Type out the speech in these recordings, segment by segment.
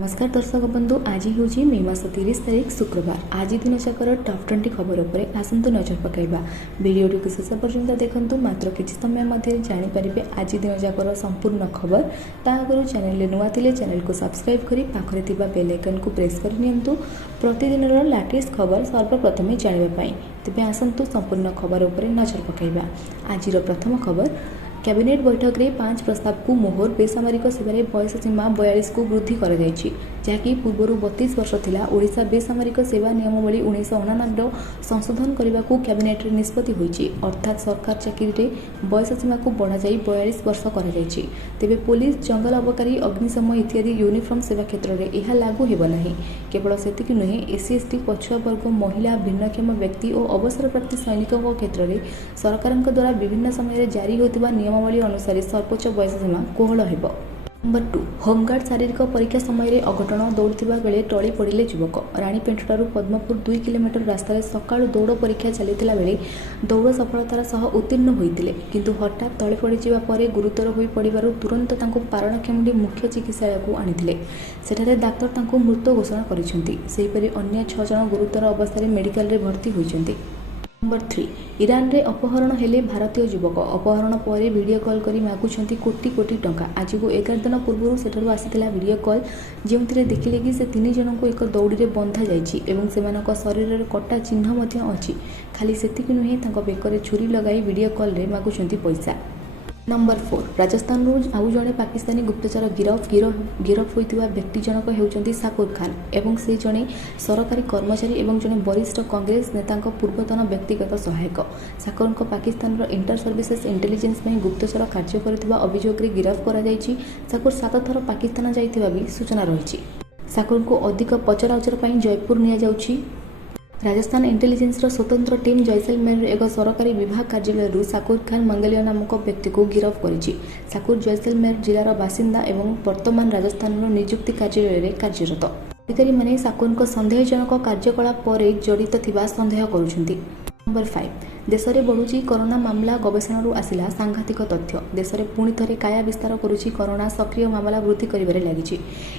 नमस्कार दर्शक बंधु, आज हूँ मे मास 30 तारीख शुक्रवार। आज दिन जाकर टॉप 20 खबर उपर आसतु नजर पकड़ा। वीडियो को शेष पर्यंत देखंतु। मात्र किसी समय मध्य जानीपारे आज दिन जाकर संपूर्ण खबर। ता आगु चैनल नुआ थिले चैनल को सब्सक्राइब करी पाखरे थिबा बेल आइकन को प्रेस कर नियंतु प्रतिदिन लेटेस्ट खबर सर्वप्रथमे जानिबा। तेबे आसतु संपूर्ण खबर उपर नजर पकड़ा। आज प्रथम खबर, कैबिनेट बैठक में 5 प्रस्ताव को मोहर। बेसामरिक सेवार बयस सीमा 42 को वृद्धि कर जहाँकि पूर्व 32 वर्ष थिला। ओडिशा बेसामरिक सेवा नियमावली 1999 संशोधन करने को कैबिनेट रे निष्पत्ति होईछि। अर्थात सरकार चाकरी रे बयस सीमा को बढ़ा जाई 42 वर्ष कर तेबे पुलिस, जंगल अबकारी, अग्निशम इत्यादि यूनिफॉर्म सेवा क्षेत्र में यह लागू हेब नहीं। केवल सेतिक नुहे, एससी/एसटी, पछुआ वर्ग, महिला, भिन्नक्षम व्यक्ति और अवसरप्राप्त सैनिकों क्षेत्र में सरकार द्वारा विभिन्न समय जारी होता नियमावली अनुसार सर्वोच्च बयस सीमा कोहल हेब। नंबर 2, होमगार्ड शारीरिक परीक्षा समय अघटन। दौड़ुवा बेले टली पड़े युवक। राणीपेंटारू पद्मपुर 2 किलोमीटर रास्तार सकाळु दौड़ परीक्षा चलता बेले दौड़ सफलतार सह उत्तीर्ण होते, किंतु हठात तले पड़जा पर गुरुतर हो पड़ू तुरंत पारणखेमुंडी मुख्य चिकित्सालय को आनी। सेठारे डाक्तर मृत घोषणा कर अन्य 6 जन गुरुतर अवस्था मेडिकल रे भर्ती होइछन्ति। नंबर 3, ईरान रे अपहरण हेले भारतीय युवक। अपहरण पर वीडियो कॉल करी मागुछन्ति कोटी कोटी टंका। आज को 11 दिन पूर्व सेठारु आसीथिला वीडियो कॉल, जेउथिरे देखिले कि से 3 जन को एक दौड़ी रे बंधा जाइछि एवं सेमानक शरीर रे कटा चिन्ह मध्य अछि। खाली सेतिक नुहे, तांको बेकरे छुरी लगाई वीडियो कॉल रे मागुछन्ति पैसा। नंबर 4, राजस्थान आउ जड़े पाकिस्तानी गुप्तचर गिरफ होता व्यक्ति जनक होउछन्ति साकुर खान एवं से जड़े सरकारी कर्मचारी एवं जड़े वरिष्ठ कांग्रेस नेता पूर्वतन व्यक्तिगत सहायक। साकुर पाकिस्तान इंटर सर्विसेस इंटेलिजेंस में गुप्तचर कार्य करथिबा अभियोग रे गिरफ करा जायछि। साकुर 7 थर पाकिस्तान जाइथिबा भी सूचना रही। साकुर को अधिक पचराउचर पई जयपुर निया जाउछि। राजस्थान इंटेलिजेंस स्वतंत्र टीम जैसलमेर एक सरकारी विभाग कार्यालय साकुर खान मंगलिया नामक व्यक्ति को गिरफ करिछि। साकुर जैसलमेर जिलार बासिंदा एवं वर्तमान राजस्थान नियुक्ति कार्यालय में कार्यरत। अधिकारी माने साकुर सन्देहजनक कार्यकलाप पर जड़ित थिबा संदेह करुछन्ति। नंबर 5, देश में बढ़ुची कोरोना मामला। गवेषणा आसिला सांघातिक तथ्य। देश में पुणी थे काया विस्तार करुची कोरोना। सक्रिय मामला वृद्धि करिबारे लागिछि।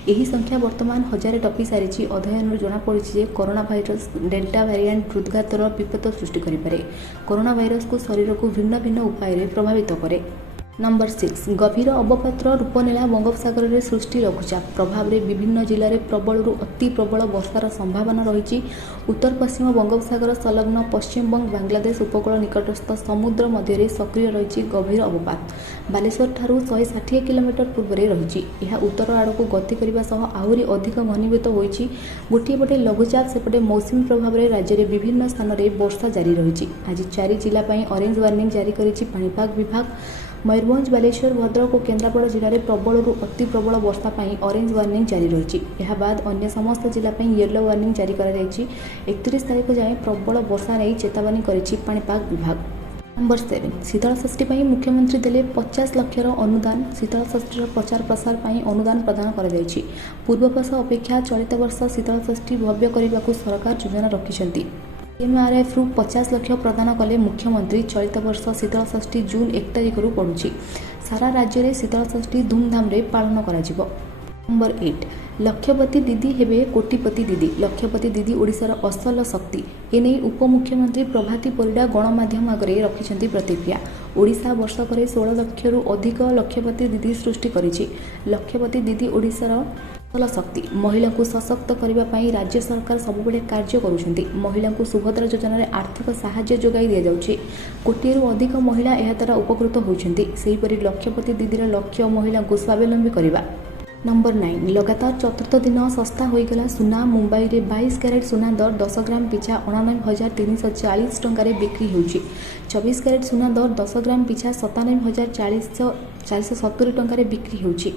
एही संख्या वर्तमान 1000 टपी सारिछि। अध्ययन जଣାपड़ी जे कोरोना भाइरस डेल्टा वेरिएंट हृदघातर विपद सृष्टि करिपारे। कोरोना भाइरस को शरीर को भिन्न भिन्न उपाय प्रभावित करे। नंबर 6, गभीर अवपात्र रूप नेला बंगोपसागर में सृष्टि लघुचाप प्रभाव में विभिन्न जिले में प्रबल अति प्रबल वर्षार संभावना रही। उत्तर पश्चिम बंगोपसागर संलग्न पश्चिमबंग बांग्लादेश उपकूल निकटस्थ समुद्र मध्य सक्रिय रही गभीर अवपात। बालेश्वर ठारू 160 किलोमीटर पूर्व रही। यह उत्तर आड़ को गति करने सह आहरी अधिक घनीभूत होती। गोटे पटे लघुचाप सेपटे मौसुमी प्रभाव में राज्य में विभिन्न स्थान में वर्षा जारी रही। आज 4 जिला ऑरेंज वार्निंग जारी करिछि पाणीपाग विभाग। मयूरभंज, बालेश्वर, भद्रक और केन्द्रापड़ा जिले में प्रबल अति प्रबल वर्षा ऑरेंज वार्निंग जारी रही। यह बाद अन्य समस्त जिला येलो वार्निंग जारी कर 31 तारीख जाए प्रबल वर्षा नहीं चेतावनी करिछि पाणीपाग विभाग। नंबर 7, शीतल षष्ठी पर मुख्यमंत्री देले 50 लक्षर अनुदान। शीतल षष्ठीर प्रचार प्रसार पर अनुदान प्रदान कर पूर्व वर्ष अपेक्षा चलित वर्ष शीतल षष्ठी भव्य करने को सरकार योजना रखिछन्ति। एमआरएफ रु 50 लक्ष प्रदान कले मुख्यमंत्री। चलित वर्ष शीतल षष्ठी जून 1 तारिख पड़ुछि। सारा राज्य में शीतल षष्ठी धूमधाम रे पालन करा जिवो। नंबर 8, लक्षपति दीदी हेबे कोटिपति दीदी। लक्षपति दीदी ओडिशार असल शक्ति। एने उपमुख्यमंत्री प्रभाती परिडा गणमाध्यम आगे रखिछन्ति प्रतिक्रिया। ओडिशा वर्षकर 16 लक्ष रु अधिक लक्षपति दीदी सृष्टि करिछि। लक्षपति दीदी ओडिशार असल शक्ति। महिला को सशक्त करने राज्य सरकार सबुबले कार्य करुछन्ति। महिला को सुभद्रा योजना आर्थिक सहायता जोगाई दिया जाउछि। कोटिरु अधिक महिला एहा द्वारा उपकृत होइछन्ति। सेहिपरि लक्षपति दीदीर लक्ष्य महिला को स्वावलंबी करिबा। नंबर 9, लगातार चतुर्थ दिन सस्ता होईगला सुना। मुंबई रे 22 कैरेट सुना दर 10 ग्राम पिछा 89,340 टंकार बिक्री होउछि। 24 कैरेट सुना दर 10 ग्राम पिछा 97,470 टंकार बिक्री होउछि।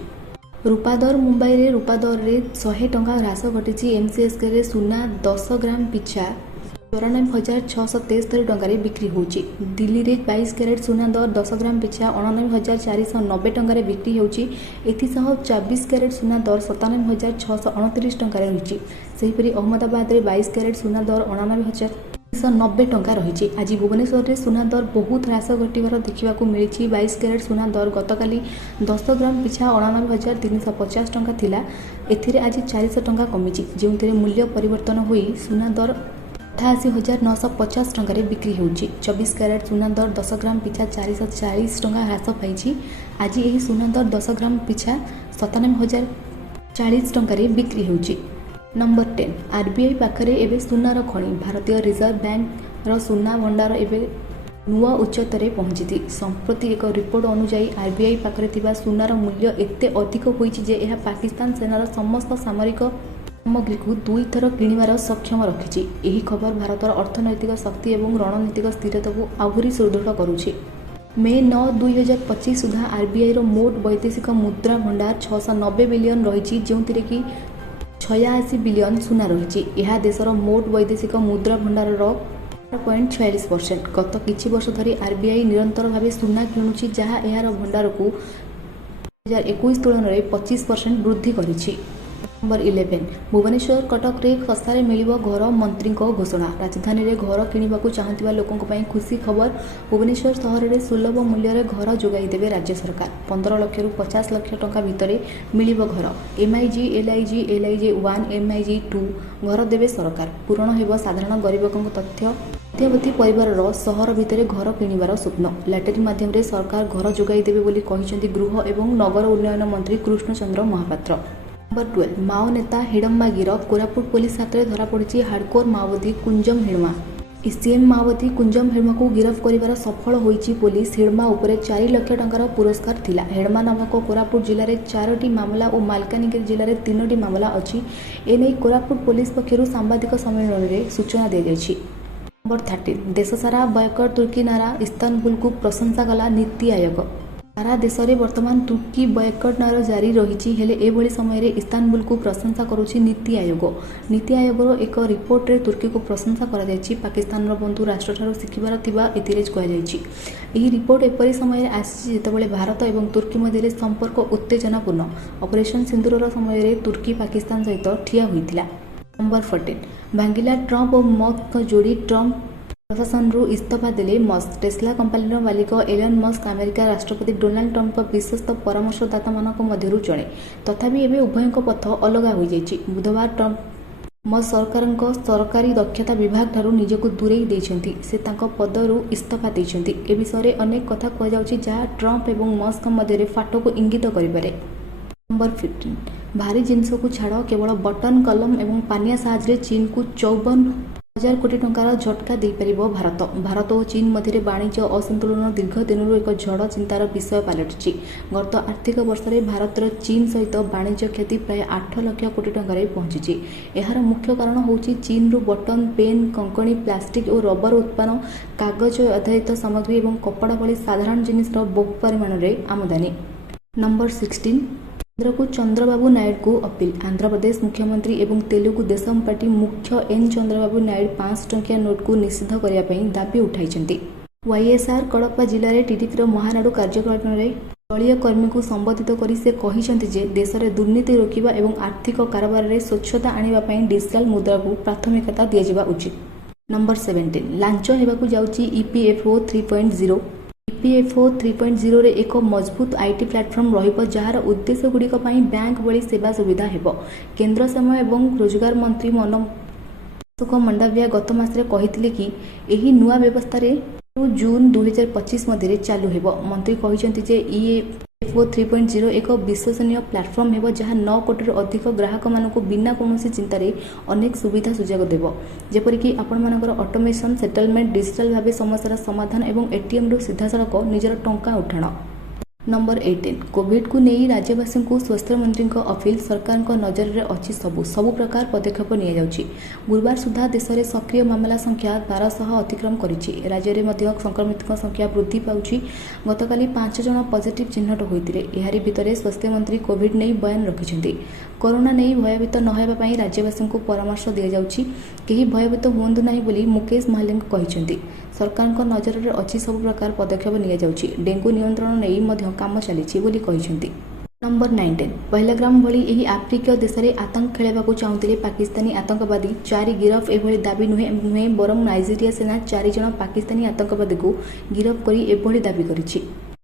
रूपा दर मुंबई रे रूपा दर रे 100 टंका ह्रास घटी। एमसीएसके रे सुना 10 ग्राम पिछा 94,673 टंकार बिक्री होउछि। दिल्ली रे 22 कैरेट सुना दर 10 ग्राम पिछा 89,490 टंकार बिक्री होउछि। एथिसह 24 कैरेट सुना दर 97,629 टंकार रहिछि। सेहिपरि अहमदाबाद रे 22 कैरेट सुना दर 89,000 90 ଟଙ୍କା ରହିଛି। ଆଜି ଭୁବନେଶ୍ୱରରେ ସୁନା ଦର ବହୁତ ହ୍ରାସ ଘଟିବାର ଦେଖିବାକୁ ମିଳିଛି। 22 କ୍ୟାରେଟ୍ ସୁନା ଦର ଗତକାଲି 10 ଗ୍ରାମ ପିଛା 89,350 ଟଙ୍କା ଥିଲା। ଏଥିରେ ଆଜି 400 ଟଙ୍କା କମିଛି, ଯେଉଁଥିରେ ମୂଲ୍ୟ ପରିବର୍ତ୍ତନ ହୋଇ ସୁନା ଦର 88,950 ଟଙ୍କାରେ ବିକ୍ରି ହେଉଛି। 24 କ୍ୟାରେଟ୍ ସୁନା ଦର 10 ଗ୍ରାମ ପିଛା 440 ଟଙ୍କା ହ୍ରାସ ପାଇଛି। ଆଜି ଏହି ସୁନା ଦର 10 ଗ୍ରାମ ପିଛା 97,040 ଟଙ୍କାରେ ବିକ୍ରି ହେଉଛି। ନମ୍ବର 10, ଆରବିଆଇ ପାଖରେ ଏବେ ସୁନାର ଖଣି। ଭାରତୀୟ ରିଜର୍ଭ ବ୍ୟାଙ୍କର ସୁନା ଭଣ୍ଡାର ଏବେ ନୂଆ ଉଚ୍ଚତାରେ ପହଞ୍ଚିଛି। ସମ୍ପ୍ରତି ଏକ ରିପୋର୍ଟ ଅନୁଯାୟୀ ଆରବିଆଇ ପାଖରେ ଥିବା ସୁନାର ମୂଲ୍ୟ ଏତେ ଅଧିକ ହୋଇଛି ଯେ ଏହା ପାକିସ୍ତାନ ସେନାର ସମସ୍ତ ସାମରିକ ସାମଗ୍ରୀକୁ 2 ଥର କିଣିବାର ସକ୍ଷମ ରଖିଛି। ଏହି ଖବର ଭାରତର ଅର୍ଥନୈତିକ ଶକ୍ତି ଏବଂ ରଣନୀତିକ ସ୍ଥିରତାକୁ ଆହୁରି ସୁଦୃଢ଼ କରୁଛି। ମେ 9, 2025 ସୁଦ୍ଧା ଆରବିଆଇର ମୋଟ ବୈଦେଶିକ ମୁଦ୍ରା ଭଣ୍ଡାର 690 ବିଲିୟନ ରହିଛି, ଯେଉଁଥିରେ କି 86 ବିଲିୟନ ସୁନା ରହିଛି। ଏହା ଦେଶର ମୋଟ ବୈଦେଶିକ ମୁଦ୍ରା ଭଣ୍ଡାରର 12.46%। ଗତ କିଛି ବର୍ଷ ଧରି ଆରବିଆଇ ନିରନ୍ତର ଭାବେ ସୁନା କିଣୁଛି, ଯାହା ଏହାର ଭଣ୍ଡାରକୁ 2021 ତୁଳନାରେ 25% ବୃଦ୍ଧି କରିଛି। ନମ୍ବର 11, ଭୁବନେଶ୍ୱର କଟକରେ ଶସ୍ତାରେ ମିଳିବ ଘର, ମନ୍ତ୍ରୀଙ୍କ ଘୋଷଣା। ରାଜଧାନୀରେ ଘର କିଣିବାକୁ ଚାହୁଁଥିବା ଲୋକଙ୍କ ପାଇଁ ଖୁସି ଖବର। ଭୁବନେଶ୍ୱର ସହରରେ ସୁଲଭ ମୂଲ୍ୟରେ ଘର ଯୋଗାଇ ଦେବେ ରାଜ୍ୟ ସରକାର। 15 ଲକ୍ଷରୁ 50 ଲକ୍ଷ ଟଙ୍କା ଭିତରେ ମିଳିବ ଘର। MIG, LIG, LIG 1, MIG 2 ଘର ଦେବେ ସରକାର। ପୂରଣ ହେବ ସାଧାରଣ ଗରିବଙ୍କ ମଧ୍ୟବର୍ତ୍ତୀ ପରିବାରର ସହର ଭିତରେ ଘର କିଣିବାର ସ୍ୱପ୍ନ। ଲଟେରୀ ମାଧ୍ୟମରେ ସରକାର ଘର ଯୋଗାଇ ଦେବେ ବୋଲି କହିଛନ୍ତି ଗୃହ ଏବଂ ନଗର ଉନ୍ନୟନ ମନ୍ତ୍ରୀ କୃଷ୍ଣଚନ୍ଦ୍ର ମହାପାତ୍ର। ନମ୍ବର 12, ମାଓ ନେତା ହିଡମ୍ବା ଗିରଫ। କୋରାପୁଟ ପୋଲିସ ହାତରେ ଧରାପଡ଼ିଛି ହାର୍ଡକୋର ମାଓବାଦୀ କୁଞ୍ଜମ ହିଡମା। ଏସିଏମ୍ ମାଓବାଦୀ କୁଞ୍ଜମ ହିଡମାକୁ ଗିରଫ କରିବାର ସଫଳ ହୋଇଛି ପୋଲିସ। ହିଡମା ଉପରେ 4 ଲକ୍ଷ ଟଙ୍କାର ପୁରସ୍କାର ଥିଲା। ହିଡମା ନାମକ କୋରାପୁଟ ଜିଲ୍ଲାରେ 4ଟି ମାମଲା ଓ ମାଲକାନଗିରି ଜିଲ୍ଲାରେ 3ଟି ମାମଲା ଅଛି। ଏନେଇ କୋରାପୁଟ ପୋଲିସ ପକ୍ଷରୁ ସାମ୍ବାଦିକ ସମ୍ମିଳନୀରେ ସୂଚନା ଦିଆଯାଇଛି। ନମ୍ବର 13, ଦେଶସାରା ବୟକଟ ତୁର୍କୀ ନାରା। ଇସ୍ତାନବୁଲକୁ ପ୍ରଶଂସା କଲା ନୀତି ଆୟୋଗ। ସାରା ଦେଶରେ ବର୍ତ୍ତମାନ ତୁର୍କୀ ବୟକଟ ନାରା ଜାରି ରହିଛି, ହେଲେ ଏଭଳି ସମୟରେ ଇସ୍ତାନବୁଲକୁ ପ୍ରଶଂସା କରୁଛି ନୀତି ଆୟୋଗ। ନୀତି ଆୟୋଗର ଏକ ରିପୋର୍ଟରେ ତୁର୍କୀକୁ ପ୍ରଶଂସା କରାଯାଇଛି। ପାକିସ୍ତାନର ବନ୍ଧୁ ରାଷ୍ଟ୍ରଠାରୁ ଶିଖିବାର ଥିବା ଏଥିରେ କୁହାଯାଇଛି। ଏହି ରିପୋର୍ଟ ଏପରି ସମୟରେ ଆସିଛି ଯେତେବେଳେ ଭାରତ ଏବଂ ତୁର୍କୀ ମଧ୍ୟରେ ସମ୍ପର୍କ ଉତ୍ତେଜନାପୂର୍ଣ୍ଣ। ଅପରେସନ ସିନ୍ଦୁରର ସମୟରେ ତୁର୍କୀ ପାକିସ୍ତାନ ସହିତ ଠିଆ ହୋଇଥିଲା। ନମ୍ବର 14, ଭାଙ୍ଗିଲା ଟ୍ରମ୍ପ ଓ ମସ୍କଙ୍କ ଯୋଡ଼ି। ଟ୍ରମ୍ପ ପ୍ରଶାସନରୁ ଇସ୍ତଫା ଦେଲେ ମସ୍କ। ଟେସ୍ଲା କମ୍ପାନୀର ମାଲିକ ଏଲନ୍ ମସ୍କ ଆମେରିକା ରାଷ୍ଟ୍ରପତି ଡୋନାଲ୍ଡ ଟ୍ରମ୍ପଙ୍କ ବିଶ୍ୱସ୍ତ ପରାମର୍ଶଦାତାମାନଙ୍କ ମଧ୍ୟରୁ ଜଣେ। ତଥାପି ଏବେ ଉଭୟଙ୍କ ପଥ ଅଲଗା ହୋଇଯାଇଛି। ବୁଧବାର ଟ୍ରମ୍ପ ମସ୍କ ସରକାରଙ୍କ ସରକାରୀ ଦକ୍ଷତା ବିଭାଗ ଠାରୁ ନିଜକୁ ଦୂରେଇ ଦେଇଛନ୍ତି। ସେ ତାଙ୍କ ପଦରୁ ଇସ୍ତଫା ଦେଇଛନ୍ତି। ଏ ବିଷୟରେ ଅନେକ କଥା କୁହାଯାଉଛି, ଯାହା ଟ୍ରମ୍ପ ଏବଂ ମସ୍କଙ୍କ ମଧ୍ୟରେ ଫାଟକୁ ଇଙ୍ଗିତ କରିପାରେ। ନମ୍ବର 15, ଭାରି ଜିନିଷକୁ ଛାଡ଼, କେବଳ ବଟନ, କଲମ ଏବଂ ପାନିଆ ସାହାଯ୍ୟରେ ଚୀନକୁ 54,000 କୋଟି ଟଙ୍କାର ଝଟକା ଦେଇପାରିବ ଭାରତ। ଭାରତ ଓ ଚୀନ ମଧ୍ୟରେ ବାଣିଜ୍ୟ ଅସନ୍ତୁଳନ ଦୀର୍ଘ ଦିନରୁ ଏକ ଝଡ଼ ଚିନ୍ତାର ବିଷୟ ପାଲଟିଛି। ଗତ ଆର୍ଥିକ ବର୍ଷରେ ଭାରତର ଚୀନ ସହିତ ବାଣିଜ୍ୟ କ୍ଷତି ପ୍ରାୟ 8 ଲକ୍ଷ କୋଟି ଟଙ୍କାରେ ପହଞ୍ଚିଛି। ଏହାର ମୁଖ୍ୟ କାରଣ ହେଉଛି ଚୀନରୁ ବଟନ, ପେନ୍, କଙ୍କଣି, ପ୍ଲାଷ୍ଟିକ୍ ଓ ରବର ଉତ୍ପାଦନ, କାଗଜ ଆଧାରିତ ସାମଗ୍ରୀ ଏବଂ କପଡ଼ା ଭଳି ସାଧାରଣ ଜିନିଷର ବହୁ ପରିମାଣରେ ଆମଦାନୀ। ନମ୍ବର 16, କେନ୍ଦ୍ରକୁ ଚନ୍ଦ୍ରବାବୁ ନାଇଡୁଙ୍କୁ ଅପିଲ। ଆନ୍ଧ୍ରପ୍ରଦେଶ ମୁଖ୍ୟମନ୍ତ୍ରୀ ଏବଂ ତେଲୁଗୁ ଦେଶମ ପାର୍ଟି ମୁଖ୍ୟ ଏନ୍ ଚନ୍ଦ୍ରବାବୁ ନାଇଡୁ 500 ଟଙ୍କିଆ ନୋଟକୁ ନିଷିଦ୍ଧ କରିବା ପାଇଁ ଦାବି ଉଠାଇଛନ୍ତି। YSR କଡ଼ପା ଜିଲ୍ଲାରେ ଟିଡିପିର ମହାନାଡୁ କାର୍ଯ୍ୟକ୍ରମରେ ଦଳୀୟ କର୍ମୀଙ୍କୁ ସମ୍ବୋଧିତ କରି ସେ କହିଛନ୍ତି ଯେ ଦେଶରେ ଦୁର୍ନୀତି ରୋକିବା ଏବଂ ଆର୍ଥିକ କାରବାରରେ ସ୍ୱଚ୍ଛତା ଆଣିବା ପାଇଁ ଡିଜିଟାଲ ମୁଦ୍ରାକୁ ପ୍ରାଥମିକତା ଦିଆଯିବା ଉଚିତ। ନମ୍ବର 17, ଲାଞ୍ଚ ହେବାକୁ ଯାଉଛି EPFO 3.0। EPFO 3.0ରେ ଏକ ମଜବୁତ IT ପ୍ଲାଟଫର୍ମ ରହିବ, ଯାହାର ଉଦ୍ଦେଶ୍ୟଗୁଡ଼ିକ ପାଇଁ ବ୍ୟାଙ୍କ ଭଳି ସେବା ସୁବିଧା ହେବ। କେନ୍ଦ୍ର ଶ୍ରମ ଏବଂ ରୋଜଗାର ମନ୍ତ୍ରୀ ମନସୁଖ ମଣ୍ଡାଭିଆ ଗତ ମାସରେ କହିଥିଲେ କି ଏହି ନୂଆ ବ୍ୟବସ୍ଥାରେ ଜୁନ୍ 2025 ମଧ୍ୟରେ ଚାଲୁ ହେବ। ମନ୍ତ୍ରୀ କହିଛନ୍ତି ଯେ EPFO 3.0 ଏକ ବିଶ୍ୱସନୀୟ ପ୍ଲାଟଫର୍ମ ହେବ, ଯାହା 9 କୋଟିରୁ ଅଧିକ ଗ୍ରାହକମାନଙ୍କୁ ବିନା କୌଣସି ଚିନ୍ତାରେ ଅନେକ ସୁବିଧା ସୁଯୋଗ ଦେବ, ଯେପରିକି ଆପଣମାନଙ୍କର ଅଟୋମେସନ୍, ସେଟଲମେଣ୍ଟ, ଡିଜିଟାଲ ଭାବେ ସମସ୍ୟାର ସମାଧାନ ଏବଂ ATMରୁ ସିଧାସଳଖ ନିଜର ଟଙ୍କା ଉଠାଣ। ନମ୍ବର 18, କୋଭିଡକୁ ନେଇ ରାଜ୍ୟବାସୀଙ୍କୁ ସ୍ୱାସ୍ଥ୍ୟମନ୍ତ୍ରୀଙ୍କ ଅପିଲ। ସରକାରଙ୍କ ନଜରରେ ଅଛି ସବୁ ପ୍ରକାର ପଦକ୍ଷେପ ନିଆଯାଉଛି। ଗୁରୁବାର ସୁଦ୍ଧା ଦେଶରେ ସକ୍ରିୟ ମାମଲା ସଂଖ୍ୟା 1200 ଅତିକ୍ରମ କରିଛି। ରାଜ୍ୟରେ ମଧ୍ୟ ସଂକ୍ରମିତଙ୍କ ସଂଖ୍ୟା ବୃଦ୍ଧି ପାଉଛି। ଗତକାଲି 5 ଜଣ ପଜିଟିଭ୍ ଚିହ୍ନଟ ହୋଇଥିଲେ। ଏହାରି ଭିତରେ ସ୍ୱାସ୍ଥ୍ୟମନ୍ତ୍ରୀ କୋଭିଡ୍ ନେଇ ବୟାନ ରଖିଛନ୍ତି। କରୋନା ନେଇ ଭୟଭୀତ ନ ହେବା ପାଇଁ ରାଜ୍ୟବାସୀଙ୍କୁ ପରାମର୍ଶ ଦିଆଯାଉଛି। କେହି ଭୟଭୀତ ହୁଅନ୍ତୁ ନାହିଁ ବୋଲି ମୁକେଶ ମାଲିକ କହିଛନ୍ତି। ସରକାରଙ୍କ ନଜରରେ ଅଛି ସବୁ ପ୍ରକାର ପଦକ୍ଷେପ ନିଆଯାଉଛି। ଡେଙ୍ଗୁ ନିୟନ୍ତ୍ରଣ ନେଇ ମଧ୍ୟ କାମ ଚାଲିଛି ବୋଲି କହିଛନ୍ତି। नंबर 19 पहलग्राम भली यही आफ्रिकीय देश में आतंक खेलवाक चाहूले पाकिस्तानी आतंकवादी 4 गिरफ एभली दाबी नुहे बरं नाइजेरिया सेना 4 जन पाकिस्तानी आतंकवादी को गिरफ कर एभली दाबी करिछि।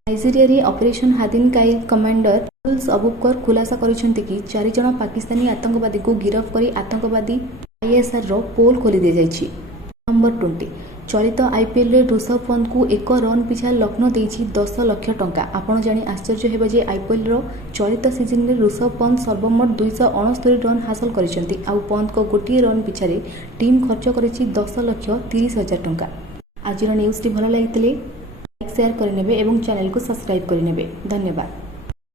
Nigeria operation Hadin Kai commander जुल्स अबुकर खुलासा करिसेंति कि 4 जन पाकिस्तानी आतंकवादी को गिरफ कर आतंकवादी आईएसआर रो पोल खोली दे जाइछि। नंबर 20 चलित आईपीएल रे ऋषभ पंत को 1 रन पिछा लक्ष्य देछि 10 लाख टंका। आपण जानी आश्चर्य हेबे जे आईपीएल रो चलित सीजन रे ऋषभ पंत सर्वमोट 269 रन हासिल करिसेंति आउ पंत को गोटिए रन पिछा रे टीम खर्च करिछि 10,30,000 टंका। आज न्यूज़ टी भल लागितले लाइक शेयर करनेबे एवं चैनल को सब्सक्राइब करनेबे। धन्यवाद।